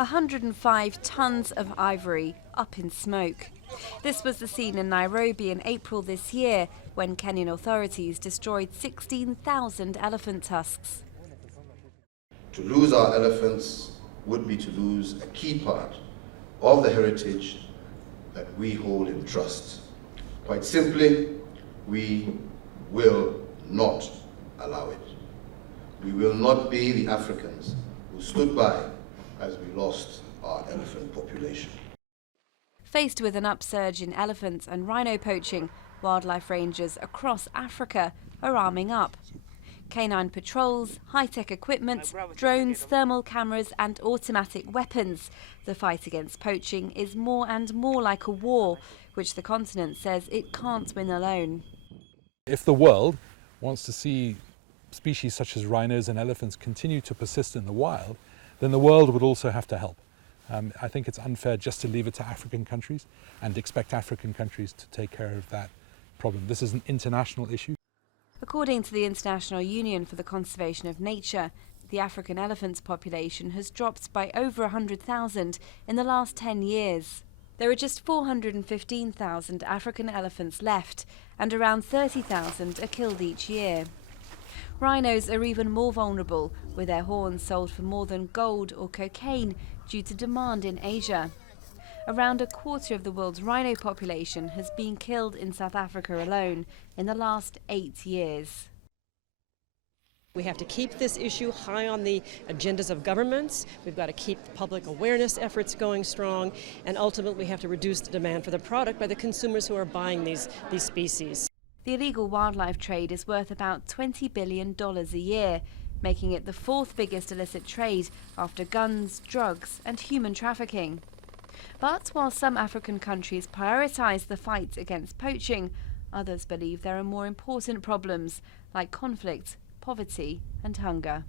105 tons of ivory up in smoke. This was the scene in Nairobi in April this year when Kenyan authorities destroyed 16,000 elephant tusks. To lose our elephants would be to lose a key part of the heritage that we hold in trust. Quite simply, we will not allow it. We will not be the Africans who stood by as we lost our elephant population. Faced with an upsurge in elephant and rhino poaching, wildlife rangers across Africa are arming up. Canine patrols, high-tech equipment, drones, thermal cameras and automatic weapons. The fight against poaching is more and more like a war, which the continent says it can't win alone. If the world wants to see species such as rhinos and elephants continue to persist in the wild, then the world would also have to help. I think it's unfair just to leave it to African countries and expect African countries to take care of that problem. This is an international issue. According to the International Union for the Conservation of Nature, the African elephant population has dropped by over 100,000 in the last 10 years. There are just 415,000 African elephants left, and around 30,000 are killed each year. Rhinos are even more vulnerable, with their horns sold for more than gold or cocaine due to demand in Asia. Around a quarter of the world's rhino population has been killed in South Africa alone in the last 8 years. We have to keep this issue high on the agendas of governments. We've got to keep public awareness efforts going strong, and ultimately we have to reduce the demand for the product by the consumers who are buying these species. The illegal wildlife trade is worth about $20 billion a year, making it the fourth biggest illicit trade after guns, drugs and human trafficking. But while some African countries prioritise the fight against poaching, others believe there are more important problems like conflict, poverty and hunger.